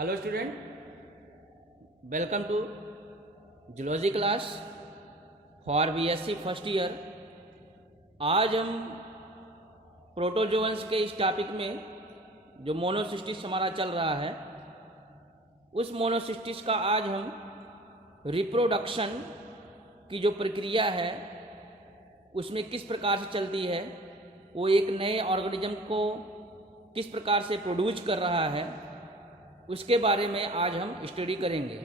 Hello student, welcome to zoology class for BSc first year. आज हम protozoans के इस टॉपिक में जो मोनोसिस्टिस हमारा चल रहा है, उस मोनोसिस्टिस का आज हम रिप्रोडक्शन की जो प्रक्रिया है उसमें किस प्रकार से चलती है, वो एक नए ऑर्गेनिज्म को किस प्रकार से प्रोड्यूस कर रहा है, उसके बारे में आज हम स्टडी करेंगे।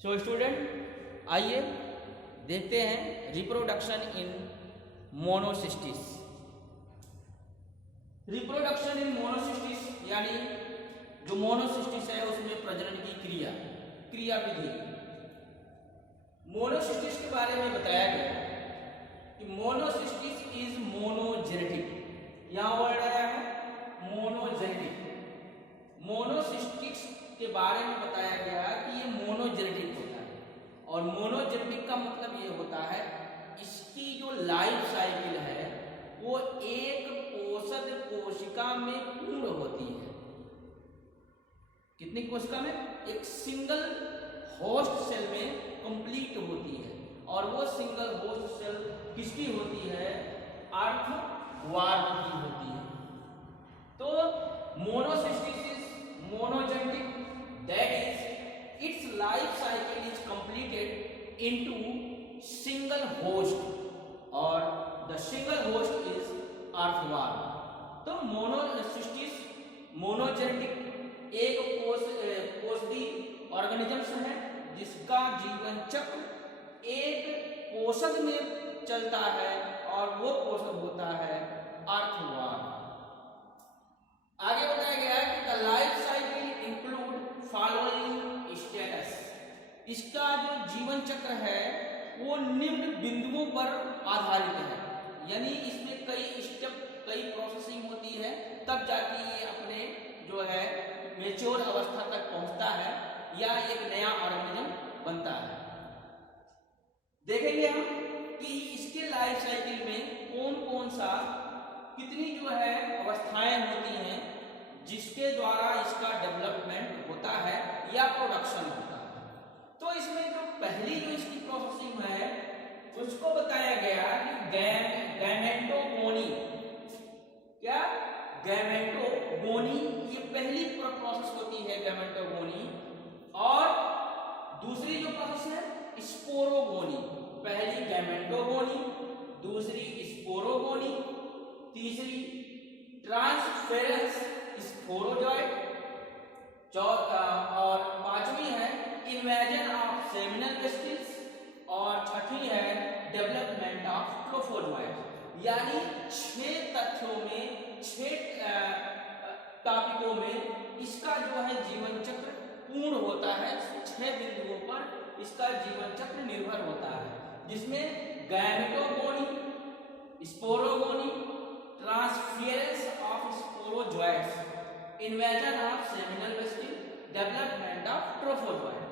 सो स्टूडेंट, आइए देखते हैं reproduction in Monocystis. Reproduction in Monocystis यानी जो मोनोसिस्टिस है उसमें प्रजनन की क्रिया विधि। मोनोसिस्टिस के बारे में बताया गया कि मोनोसिस्टिस इज मोनोजेनेटिक। यहाँ वर्ड आया है मोनोजेनेटिक। मोनोसिस्टिक्स के बारे में बताया गया कि ये मोनोजेनेटिक होता है, और मोनोजेनेटिक का मतलब ये होता है इसकी जो लाइफ साइकिल है वो एक पोषक कोशिका में पूर्ण होती है। कितनी कोशिका में? एक सिंगल होस्ट सेल में कंप्लीट होती है, और वो सिंगल होस्ट सेल किसकी होती है? अर्थवार्म की होती है। तो Monocystis monogenetic, that is its life cycle is completed into single host, और the single host is earthworm। तो मोनोसिस्टिस मोनोजेनेटिक एक कोषी ऑर्गेनिजम्स है जिसका जीवन चक्र एक पोषक में चलता है, और वो पोषक होता है अर्थवर्म। आगे बताया गया है कि the life cycle include following status. इसका जो जीवन चक्र है वो निम्न बिंदुओं पर आधारित है, यानी इसमें कई स्टेप, कई प्रोसेसिंग होती है, तब जाके ये अपने जो है मेच्योर अवस्था तक पहुंचता है या एक नया ऑर्गेनिज्म बनता है। देखेंगे हम कि इसके लाइफ साइकिल में कौन कौन सा कितनी जो है अवस्थाएं होती हैं जिसके द्वारा इसका डेवलपमेंट होता है या प्रोडक्शन होता है। तो इसमें जो पहली जो इसकी प्रोसेसिंग है उसको बताया गया कि गैमेटोगोनी। क्या? गैमेटोगोनी, ये पहली प्रोसेस होती है गैमेटोगोनी। और दूसरी जो प्रोसेस है स्पोरोगोनी। पहली गैमेटोगोनी, दूसरी स्पोरोगोनी, तीसरी ट्रांसफेरेंस स्पोरोजॉइट, और पांचवी है इन्वेजन ऑफ सेमिनल वेस्टिल्स, और छठी है डेवलपमेंट ऑफ ट्रोफोजॉइट। यानी 6 तथ्यों में, 6 टॉपिकों में इसका जो है जीवन चक्र पूर्ण होता है। 6 बिंदुओं पर इसका जीवन चक्र निर्भर होता है, जिसमें gametogony, sporogony, transference of sporozoites, invasion of seminal vesicle, development of trophozoite.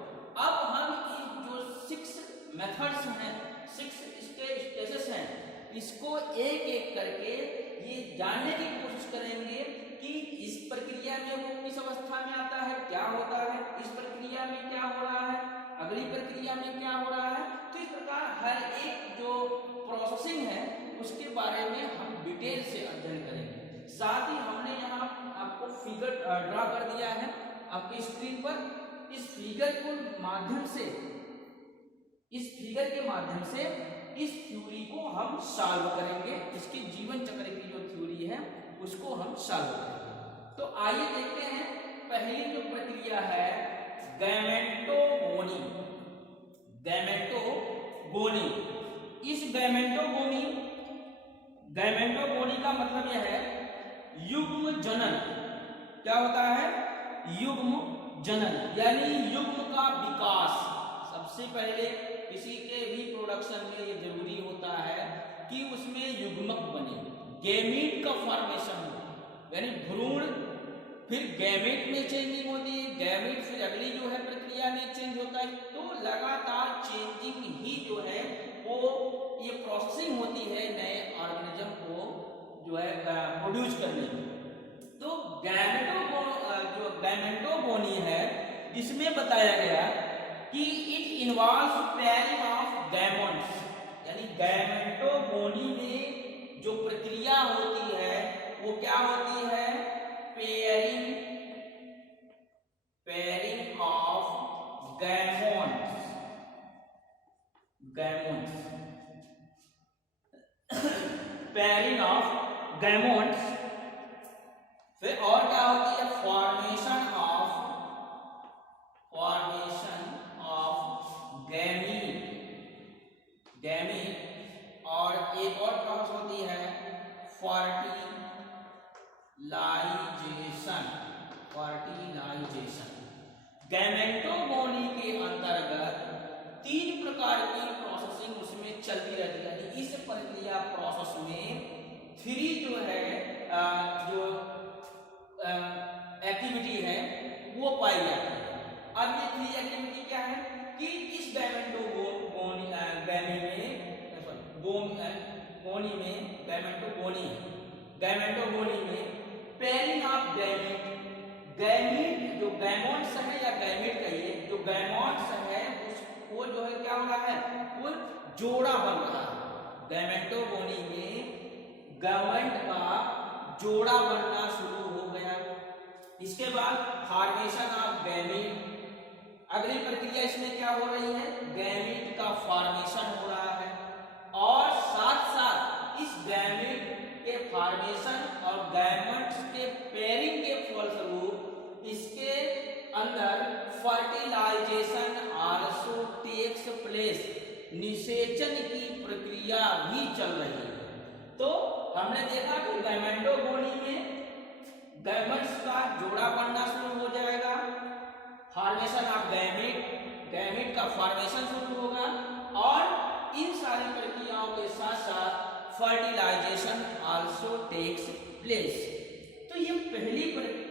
अब हम इस जो 6 मेथड्स हैं, 6 इसके स्टेजेस हैं, इसको एक एक करके ये जानने की कोशिश करेंगे कि इस प्रक्रिया में वो किस अवस्था में आता है, क्या होता है, इस प्रक्रिया में क्या हो रहा है, अगली प्रक्रिया में क्या हो रहा है। तो इस प्रकार हर एक जो प्रोसेसिंग है उसके बारे में हम डिटेल से अध्ययन करेंगे। साथ ही हमने यहाँ आपको फिगर ड्रा कर दिया है आपकी स्क्रीन पर। इस फिगर के माध्यम से इस थ्योरी को हम सॉल्व करेंगे। इसके जीवन चक्र की जो थ्योरी है उसको हम सॉल्व करेंगे। तो आइए देखते हैं पहली जो प्रक्रिया है गैमेटोगोनी। इस गैमेटोगोनी का मतलब यह है युग्म जनन। क्या होता है? युग्म जनन, यानी युग्म का विकास। सबसे पहले किसी के भी प्रोडक्शन में ये जरूरी होता है कि उसमें युग्मक बने, गैमीट का फॉर्मेशन हो, यानी भ्रूण फिर गैमेट में चेंजिंग होती है, गैमेट फिर अगली जो है प्रक्रिया में चेंज होता है। तो लगातार चेंजिंग ही जो है वो ये प्रोसेसिंग होती है नए ऑर्गेनिज्म को जो है प्रोड्यूस करने में। तो गैमेटो इसमें बताया गया कि it involves pairing of gametes, यानी गैमेटोगोनी में जो प्रक्रिया होती है वो क्या होती है, पेयरिंग ऑफ गैमोन्स, पेयरिंग ऑफ गैमोन्स। फिर और क्या होती है, फॉर्मेशन ऑफ गैमीट, और एक और प्रोसेस होती है फर्टिलाइजेशन। गैमेटोगोनी के अंतर्गत 3 प्रकार की प्रोसेसिंग उसमें चलती रहती है, यानी इस प्रक्रिया प्रोसेस में 3 जो है जो एक्टिविटी है वो पाई जाती है। अब ये 3 एक्टिविटी क्या है कि इस गैमेटोगोनी में पेयरिंग ऑफ गैमीट जो गैमोट्स है या गैमीट कहिए, जो गैमोट्स है वो जो है क्या हो रहा है, वो जोड़ा बन रहा है। गैमेटोगोनी में गैमेट का जोड़ा बनना शुरू हो गया। इसके बाद फॉर्मेशन ऑफ गैमीट, अगली प्रक्रिया इसमें क्या हो रही है, गैमीट का फॉर्मेशन हो रहा है, और साथ साथ इस गैमीट के फॉर्मेशन और गैमेट्स के पेयरिंग के फलस्वरूप इसके अंदर फर्टिलाइजेशन आल्सो टेक्स प्लेस, निषेचन की प्रक्रिया भी चल रही है। तो हमने देखा कि गैमेटोगोनी में गैमेट्स का जोड़ा बनना शुरू हो जाएगा, फॉर्मेशन ऑफ गैमीट का फॉर्मेशन शुरू होगा, और इन सारी प्रक्रियाओं के साथ साथ फर्टिलाइजेशन आल्सो टेक्स प्लेस। तो ये पहली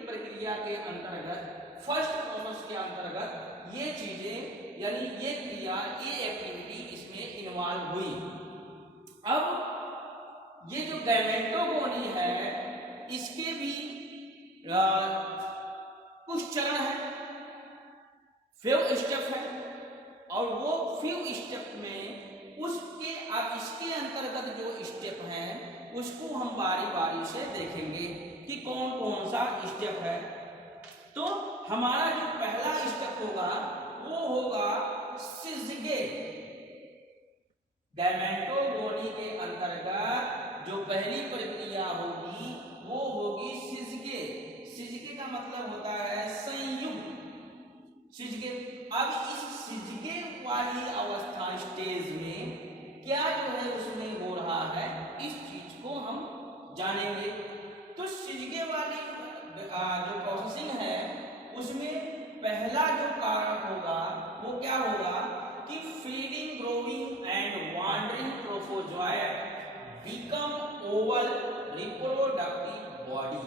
प्रक्रिया के अंतर्गत, फर्स्ट प्रोसेस के अंतर्गत ये चीजें, यानी ये क्रिया, ये एक्टिविटी इसमें इन्वॉल्व हुई। अब ये जो गैमेटोगोनी है इसके भी कुछ चरण है, फ्यू स्टेप है, और वो फ्यू स्टेप में उसके, अब इसके अंतर्गत जो स्टेप हैं उसको हम बारी बारी से देखेंगे कि कौन कौन सा स्टेप है। तो हमारा जो पहला स्टेप होगा वो होगा सिज़गे। गैमेटोगोनी के अंतर्गत जो पहली प्रक्रिया होगी वो होगी सिज़गे। सिज़गे का मतलब होता है संयुग, सिज़गे। अब इस सिज़गे वाली अवस्था स्टेज में क्या जो है उसमें हो रहा है, इस चीज को हम जानेंगे। तो सिज़गे वाली जो प्रोसेसिंग है उसमें पहला जो कारण होगा वो क्या होगा कि feeding, growing and wandering trophozoite become oval reproductive body.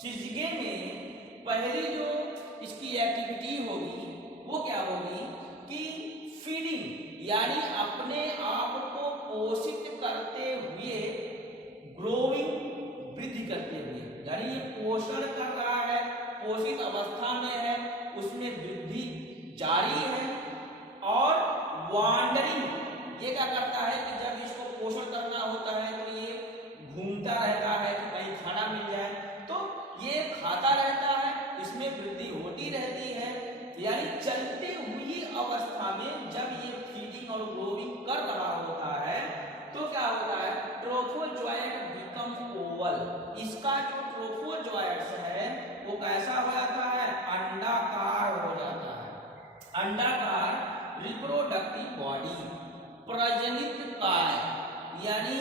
Syzygy में पहली जो इसकी एक्टिविटी होगी वो क्या होगी कि फीडिंग, यानी अपने आप को पोषित करते हुए, ग्रोइंग, वृद्धि करते हुए, यानी ये पोषण कर रहा है, पोषित अवस्था में है, उसमें वृद्धि जारी है। और वांडरिंग, ये क्या करता है कि जब इसको पोषण करना होता है तो ये घूमता रहता है कि कहीं खाना मिल जाए, तो ये खाता रहता है, इसमें वृद्धि होती रहती है। यानी चलते हुई अवस्था में जब ये फीडिंग और ग्रोइंग कर रहा होता है तो क्या होता है, ट्रोफोजोइट बिकम ओवल। इसका जो ट्रोफोजोइट्स है वो कैसा हो जाता है, अंडाकार हो जाता है। अंडाकार रिप्रोडक्टिव बॉडी, प्रजनित काय, यानी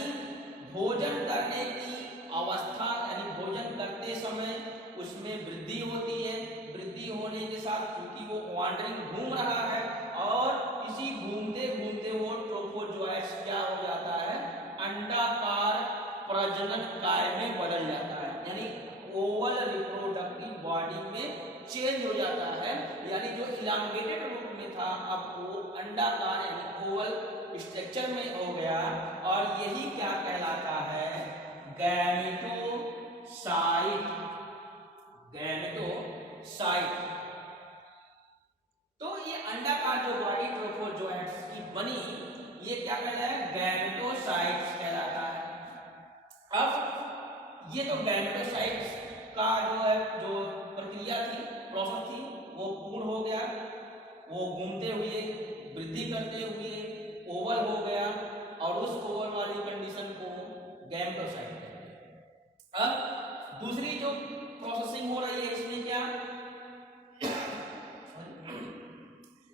भोजन करने की अवस्था, यानी भोजन करते समय उसमें वृद्धि होती है। वृद्धि होने के साथ क्योंकि वो वांडरिंग घूम रहा है और इसी घूमते घूमते वो ट्रोफोजोइट्स क्या हो जाता है, अंडाकार प्रजनन काय में बदल जाता है, यानी ओवल रिप्रोडक्टिव बॉडी में चेंज हो जाता है। यानी जो इलांगेटेड रूप में था अब वो अंडाकार यानी ओवल स्ट्रक्चर में हो गया, और यही क्या कहलाता है, गैमेटोसाइट। गैमेटोसाइट बनी, ये क्या कहलाता है, गैमेटोसाइट्स कहलाता है। अब ये तो गैमेटोसाइट्स का जो है जो प्रक्रिया थी, प्रोसेस थी, वो पूर्ण हो गया, वो घूमते हुए वृद्धि करते हुए ओवल हो गया और उस ओवल वाली कंडीशन को गैमेटोसाइट कहते हैं। अब दूसरी जो प्रोसेसिंग हो रही है इसमें क्या,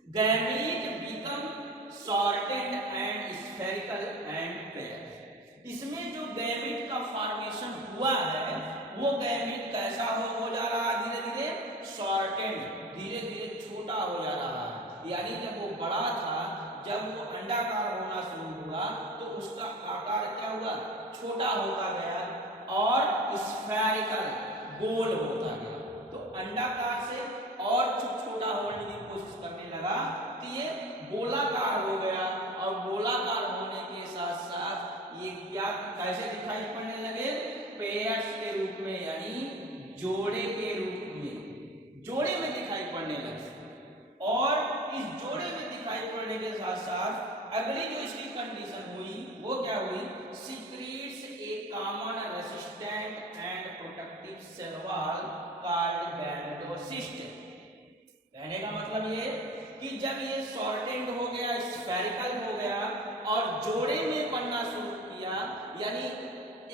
gamete become sorted and spherical and pair. इसमें जो गैमीट का फॉर्मेशन हुआ है वो गैमीट कैसा हो जा रहा है, धीरे धीरे सॉर्टेड, धीरे धीरे छोटा हो जा रहा है। यानी जब वो बड़ा था, जब वो अंडाकार होना शुरू हुआ तो उसका आकार क्या हुआ, छोटा होता गया और स्फेरिकल, गोल होता गया। तो अंडाकार से और छोटा होने की कोशिश करने लगा तो ये गोलाकार हो गया और गोलाकार होने के साथ साथ ये क्या कैसे दिखाई पड़ने लगे, पेयर्स के रूप में, यानी जोड़े के रूप में, जोड़े में दिखाई पड़ने लगे। और इस जोड़े में दिखाई पड़ने के साथ साथ अगली जो इसकी कंडीशन हुई वो क्या हुई, secrets a common resistant and protective cell wall called gametocyst. कहने का मतलब ये कि जब ये सॉर्टेड हो गया, स्फेरिकल हो गया और जोड़े में बनना शुरू किया, यानी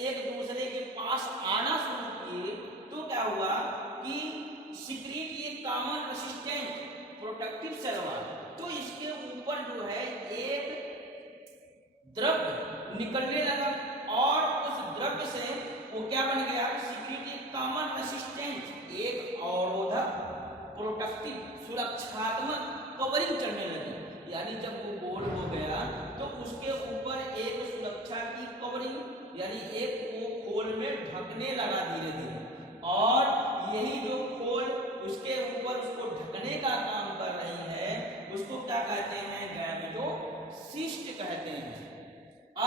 एक दूसरे के पास आना शुरू किए, तो क्या हुआ कि सीक्रेट ये common resistant protective cell wall, तो इसके ऊपर जो है एक द्रव्य निकलने लगा और उस द्रव्य से वो क्या बन गया, सीक्रेट एक कॉमन रेसिस्टेंट, एक अवरोधक, प्रोटेक्टिव सुरक्षात्मक कवरिंग चढ़ने लगी। यानी जब वो गोल हो गया तो उसके ऊपर एक सुरक्षा की कवरिंग, यानी एक वो खोल में ढकने लगा धीरे धीरे, और यही जो खोल उसके ऊपर उसको ढकने का काम कर रही है उसको क्या कहते हैं, गैमेटोसिस्ट कहते हैं।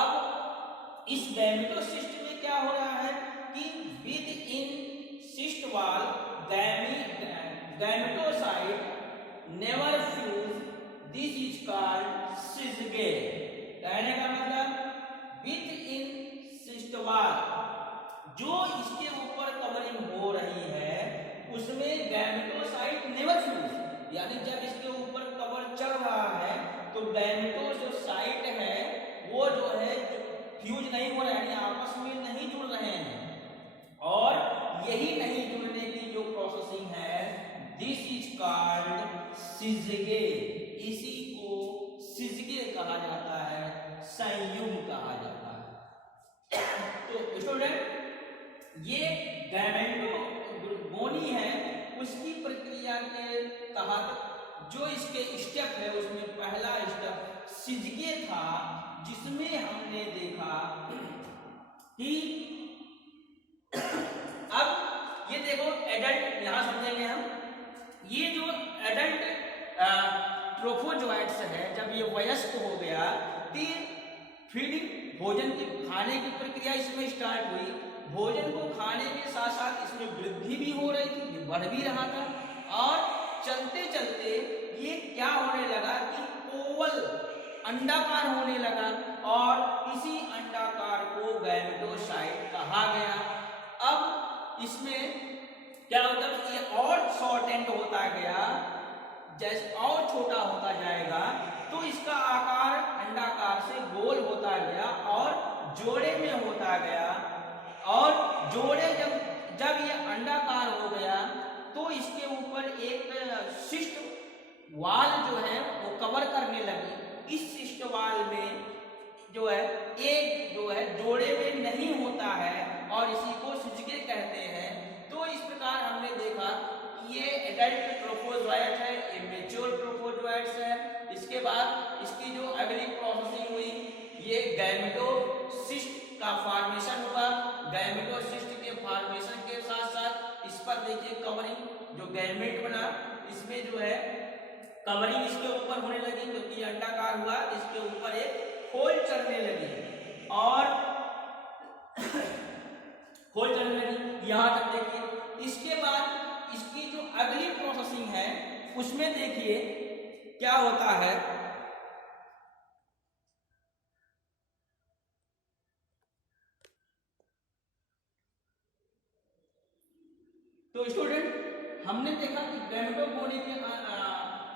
अब इस गैमेटोसिस्ट में क्या हो रहा है कि within cyst wall gametocyte never fuse, this is called सिज़गेट। कहने का मतलब विद इन सिस्ट वॉल जो इसके ऊपर कवरिंग हो रही है उसमें गैमेटोसाइट नेवर फ्यूज, यानी जब इसके ऊपर कवर चढ़ रहा है तो गैमेटो जो साइट है वो जो है फ्यूज नहीं हो रहा है, यानी आपस में नहीं जुड़ रहे हैं। और यही नहीं जुड़ने की जो प्रोसेसिंग है दिस इज कॉल्ड सिज़गेट। इसी को सिज़गेट कहा जाता है, संयुग्म कहा जाता है। तो स्टूडेंट ये गैमेटोगोनी है, उसकी प्रक्रिया के तहत जो इसके स्टेप है उसमें पहला स्टेप सिज़गेट था, जिसमें हमने देखा कि अब ये देखो एडल्ट, यहां समझेंगे हम, ये जो एडल्ट ट्रोफोजोइट्स है जब ये वयस्क हो गया तो फीडिंग, भोजन की खाने की प्रक्रिया इसमें स्टार्ट हुई। भोजन को खाने के साथ साथ इसमें वृद्धि भी हो रही थी, ये बढ़ भी रहा था, और चलते चलते ये क्या होने लगा कि ओवल, अंडाकार होने लगा और इसी अंडाकार को गैमेटोसाइट कहा गया। अब इसमें क्या होता है, ये और शॉर्टेंड होता गया, जैसे और छोटा होता जाएगा तो इसका आकार अंडाकार से गोल होता गया और जोड़े में होता गया, और जोड़े जब ये अंडाकार हो गया तो इसके ऊपर एक सिस्ट वाल जो है वो कवर करने लगी। इस सिस्ट वाल में जो है एक जो है जोड़े में नहीं होता है और इसी को सिज़गेट कहते हैं। तो इस प्रकार हमने देखा ये एडल्ट ट्रोफोजोइट है, ये मैच्योर ट्रोफोजोइट्स है। इसके बाद इसकी जो अगली प्रोसेसिंग हुई, ये गैमेटोसिस्ट का फॉर्मेशन हुआ। गैमेटोसिस्ट के फॉर्मेशन के साथ साथ इस पर देखिए कवरिंग, जो गैमेट बना इसमें जो है कवरिंग इसके ऊपर होने लगी क्योंकि अंडाकार हुआ, इसके ऊपर एक खोल चढ़ने लगी और खोल चढ़ने लगी, यहां तक देखिए। इसके बाद इसकी जो अगली प्रोसेसिंग है उसमें देखिए क्या होता है हमने देखा कि गैमेटोगोनी के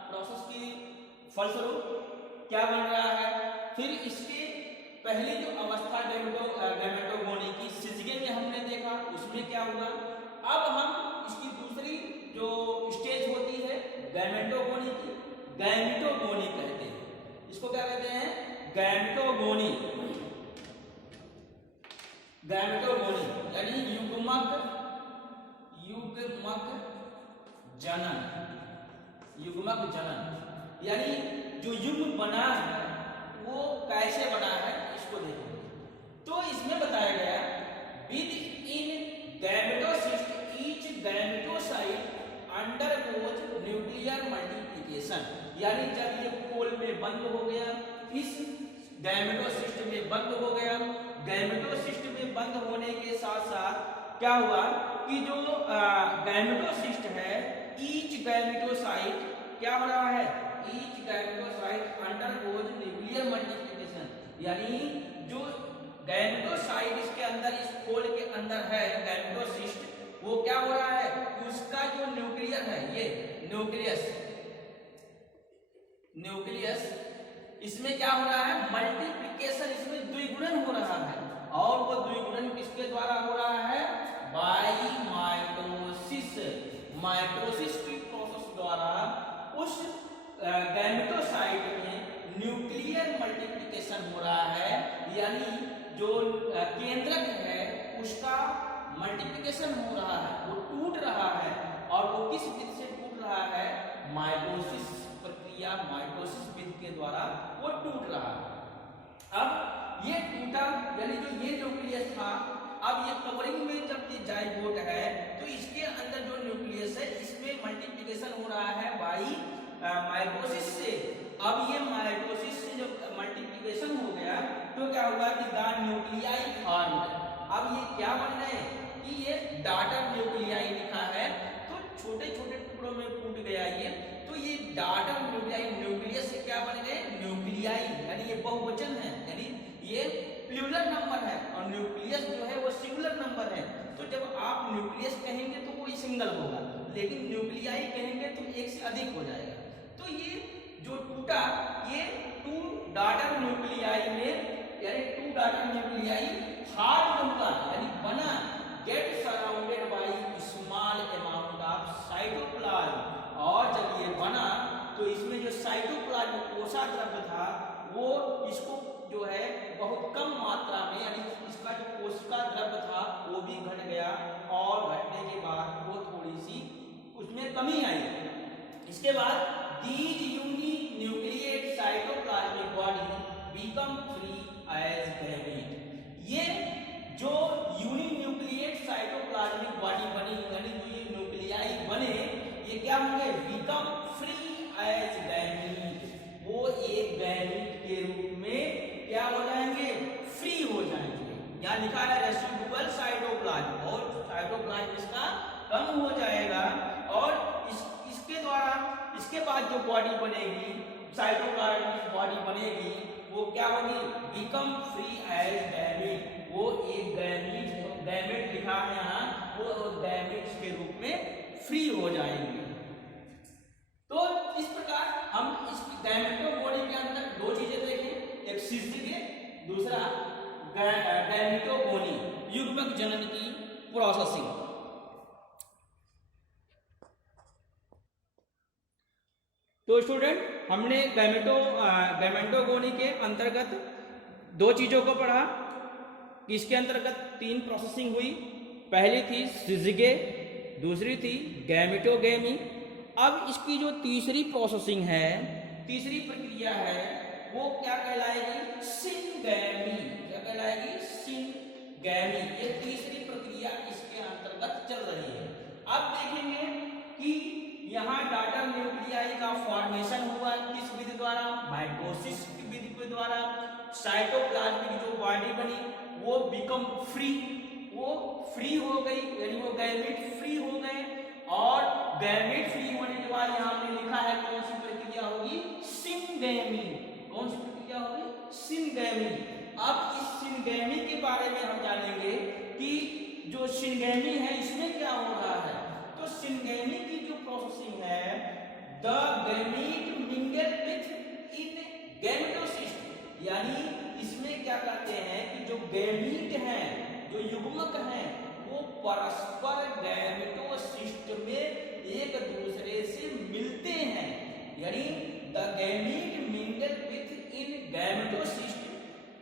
प्रोसेस की फलस्वरूप क्या बन रहा है। फिर इसके पहली जो अवस्था गैमेटोगोनी की सिजगे में हमने देखा, उसमें क्या हुआ। अब हम इसकी दूसरी जो स्टेज होती है गैमेटोगोनी की, गैमेटोगोनी कहते हैं इसको। क्या कहते हैं? गैमेटोगोनी। गैमेटोगोनी यानी युग्मक जनन। युग्मक जनन यानी जो युग्म बना है वो कैसे बना है इसको देखेंगे। तो इसमें बताया गया within gametocyst each gametocyte undergoes nuclear multiplication, यानी जब ये खोल में बंद हो गया, इस गैमेटोसिस्ट में बंद हो गया, गैमेटोसिस्ट में बंद होने के साथ साथ क्या हुआ कि जो गैमेटोसिस्ट है, ईच गैमेटोसाइट क्या हो रहा है, each gametocyte undergoes nuclear multiplication, यानी जो गैमेटोसाइट इसके अंदर, इस खोल के अंदर है गैमेटोसिस्ट, वो क्या हो रहा है, उसका जो न्यूक्लियर है, ये न्यूक्लियस इसमें क्या हो रहा है, मल्टीप्लिकेशन, इसमें द्विगुणन हो रहा है। और वो द्विगुणन किसके द्वारा हो रहा है, बाय माइटोसिस। माइटोसिस की प्रोसेस द्वारा उस गैमेटोसाइट में न्यूक्लियर मल्टीप्लिकेशन हो रहा है, यानी जो केंद्रक है उसका मल्टीप्लिकेशन हो रहा है, वो टूट रहा है। और वो किस विधि से टूट रहा है, माइटोसिस प्रक्रिया, माइटोसिस विधि के द्वारा वो टूट रहा है। अब ये टूटा, यानी जो ये न्यूक्लियस था, अब ये कवरिंग में जब ये जाइगोट है तो इसके अंदर जो न्यूक्लियस है इसमें मल्टीप्लिकेशन हो रहा है बाई माइटोसिस से। अब ये माइटोसिस से जब मल्टीप्लिकेशन हो गया तो क्या हुआ कि द न्यूक्लियाई फॉर्म्ड। अब ये क्या बन गए कि ये डॉटर न्यूक्लियाई लिखा है, तो छोटे छोटे टुकड़ों में टूट गया ये, तो ये डॉटर न्यूक्लियाई, न्यूक्लियस से क्या बन गए, न्यूक्लियाई, यानी ये बहुवचन है, यानी ये प्लूरल नंबर है और न्यूक्लियस जो है वो सिंगुलर नंबर है। तो जब आप न्यूक्लियस कहेंगे तो वो सिंगल होगा, लेकिन न्यूक्लियाई कहेंगे तो एक से अधिक हो जाएगा। तो ये जो टूटा, ये टू डॉटर न्यूक्लियाई में, यानी टू डॉटर न्यूक्लियाई हार्ड होगा, यानी बना, get surrounded by small amount of cytoplasm. और जब ये बना तो इसमें जो साइटोप्लाज्म कोशा द्रव्य था वो इसको जो है बहुत कम मात्रा में, यानी इसका जो कोशिका द्रव्य था वो भी घट गया, और घटने के बाद वो थोड़ी सी उसमें कमी आई। इसके बाद these uninucleate cytoplasmic body become free as gamete। ये जो यूनिन्यूक्लिएट साइटोप्लाज्मिक बॉडी बनी, यानी जो ये न्यूक्लियाई बने, ये क्या होंगे, बिकम फ्री एज गैमीट, वो एक गैमीट के रूप में क्या हो जाएंगे, फ्री हो जाएंगे। यहाँ लिखा है रेसिडुअल साइटोप्लाज्म, और साइटोप्लाज्म इसका कम हो जाएगा, और इसके द्वारा इसके बाद जो बॉडी बनेगी, साइटोप्लाज्मिक बॉडी बनेगी, वो क्या होगी, बिकम फ्री एज गैमीट, वो एक गैमीट, गैमीट लिखा है यहाँ, वो गैमीट्स के रूप में फ्री हो जाएंगे। तो इस प्रकार हम इस गैमेटोगोनी के अंदर दो चीजें देखें, एक सिजगे, दूसरा गैमेटोगोनी, युग्मक जनन की प्रोसेसिंग। तो स्टूडेंट, हमने गैमेटोगोनी के अंतर्गत दो चीजों को पढ़ा कि इसके अंतर्गत तीन प्रोसेसिंग हुई। पहली थी सिजगे, दूसरी थी गैमेटोगेमी। अब इसकी जो तीसरी प्रोसेसिंग है, तीसरी प्रक्रिया है, वो क्या कहलाएगी, सिनगैमी। क्या कहलाएगी, सिनगैमी। ये तीसरी प्रक्रिया इसके अंतर्गत चल रही है। अब देखेंगे कि यहाँ डॉटर न्यूक्लियाई का फॉर्मेशन हुआ किस विधि द्वारा, माइटोसिस की विधि के द्वारा। साइटोप्लाज्मिक जो बॉडी बनी वो बिकम फ्री, वो फ्री हो गई, यानी वो गैमेट फ्री हो गए। और गैमेट फ्री होने के बाद यहाँ पे लिखा है कौन सी प्रक्रिया होगी, सिनगैमी। कौन सी प्रक्रिया होगी, सिनगैमी। अब इस सिनगैमी के बारे में हम जानेंगे कि जो सिनगैमी है इसमें क्या हो रहा है। तो सिनगैमी की जो प्रोसेसिंग है the gamete mingle within gametocyst, यानी इसमें क्या कहते हैं कि जो गैमीट हैं, जो युग्मक हैं, वो परस्पर गैमेटोसिस्ट में एक दूसरे से मिलते हैं, यानी the gamete mingle within gametocyst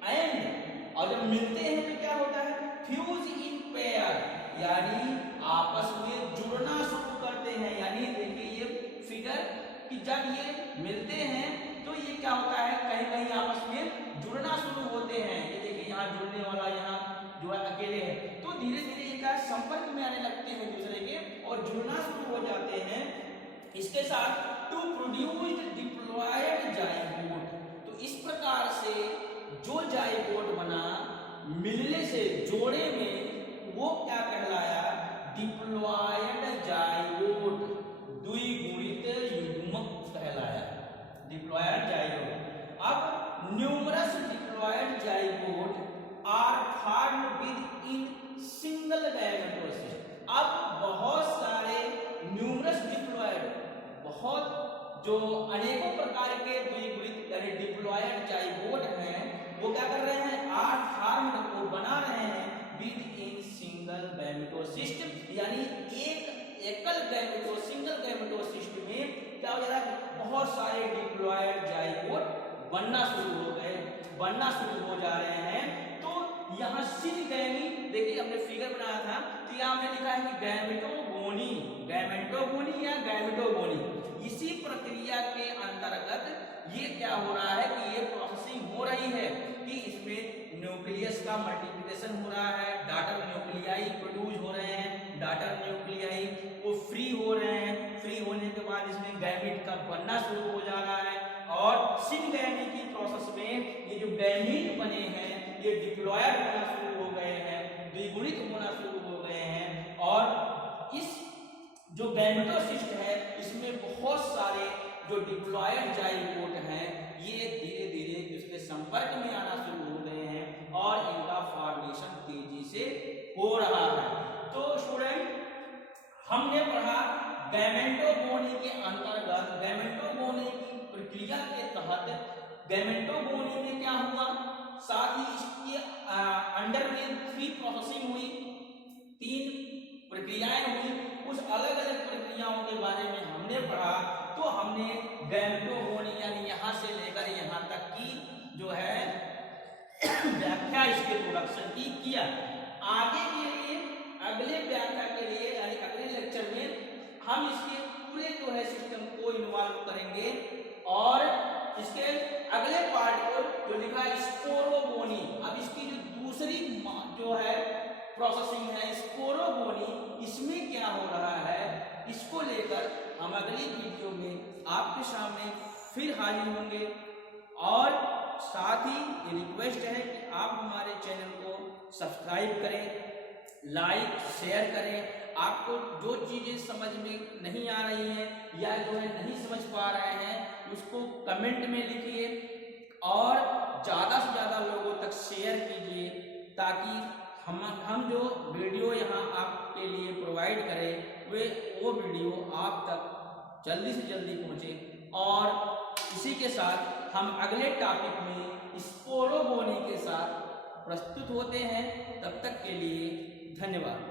and, और जब मिलते हैं तो क्या होता है, फ्यूज इन पेयर, यानी आपस में जुड़ना शुरू करते हैं। यानी देखिए ये फिगर कि जब ये मिलते हैं तो ये क्या होता है, कहीं कहीं आपस में जुड़ना शुरू होते हैं। ये देखिए यहाँ जुड़ने वाला यहाँ जो है अकेले है, तो धीरे धीरे ये क्या संपर्क में आने लगते हैं दूसरे के और जुड़ना शुरू हो जाते हैं इसके साथ, टू प्रोड्यूस डिप्लॉयड जाइगोट। तो इस प्रकार से जो जाइगोट बना मिलने से जोड़े में, वो क्या कहलाया, डिप्लॉयड जाइगोट, द्विगुणित युग्मक कहलाया, डिप्लॉयड जाइगोट। अब numerous diploid zygote are formed within single gametocyst. अब बहुत सारे न्यूमरस डिप्लॉयड, बहुत जो अनेकों प्रकार के द्विगुणित यानी डिप्लॉयड जाइगोट हैं, वो क्या कर रहे हैं, आर फॉर्म्ड को बना रहे हैं विद इन सिंगल गैमेटोसिस्ट, यानी एक एकल गैमेटो सिंगल गैमेटोसिस्ट में क्या हो जा रहा है, बहुत सारे डिप्लॉयड जाइगोट बनना शुरू हो गए, बनना शुरू हो जा रहे हैं। तो यहाँ सिनगैमी, देखिए हमने फिगर बनाया था, तो यहाँ हमने लिखा है कि गैमेटोगोनी, गैमेटोगोनी या गैमेटोगोनी, इसी प्रक्रिया के अंतर्गत ये क्या हो रहा है कि ये प्रोसेसिंग हो रही है कि इसमें न्यूक्लियस का मल्टीप्लिकेशन हो रहा है, डॉटर न्यूक्लियाई प्रोड्यूस हो रहे हैं, डॉटर न्यूक्लियाई वो फ्री हो रहे हैं, फ्री होने के बाद इसमें गैमीट का बनना शुरू हो जा रहा है, और सिनगैमी की प्रोसेस में ये जो गैमीट बने हैं ये डिप्लॉयड होना शुरू हो गए हैं, द्विगुणित होना शुरू हो गए हैं, और इस जो गैमेटोसिस्ट है इसमें बहुत सारे जो डिप्लॉयड जाइगोट हैं ये धीरे धीरे उसके संपर्क में आना शुरू हो गए हैं और इनका फॉर्मेशन तेजी से हो रहा है। तो स्टूडेंट हमने पढ़ा गैमेटोगोनी के अंतर्गत, गैमेटोगोनी की प्रक्रिया के तहत गैमेटोगोनी में क्या हुआ, साथ ही इसके अंडर में 3 प्रोसेसिंग हुई, 3 प्रक्रियाएं हुई, उस अलग अलग प्रक्रियाओं के बारे में हमने पढ़ा। तो हमने गैमेटोगोनी यानी यहाँ से लेकर यहाँ तक की जो है व्याख्या इसके प्रोडक्शन की किया। आगे के लिए अगले व्याख्या के लिए यानी अगले लेक्चर में हम इसके पूरे जो है सिस्टम को इन्वॉल्व करेंगे और इसके अगले पार्ट को जो लिखा है स्पोरोगोनी, अब इसकी जो दूसरी जो है प्रोसेसिंग है स्पोरोगोनी, इसमें क्या हो रहा है इसको लेकर हम अगली वीडियो में आपके सामने फिर हाजिर होंगे। और साथ ही ये रिक्वेस्ट है कि आप हमारे चैनल को सब्सक्राइब करें, लाइक शेयर करें। आपको जो चीजें समझ में नहीं आ रही हैं या जो है नहीं समझ पा रहे हैं उसको कमेंट में लिखिए और ज़्यादा से ज़्यादा लोगों तक शेयर कीजिए ताकि हम जो वीडियो यहाँ आपके लिए प्रोवाइड करें वो वीडियो आप तक जल्दी से जल्दी पहुँचे। और इसी के साथ हम अगले टॉपिक में स्पोरोगोनी के साथ प्रस्तुत होते हैं। तब तक के लिए धन्यवाद।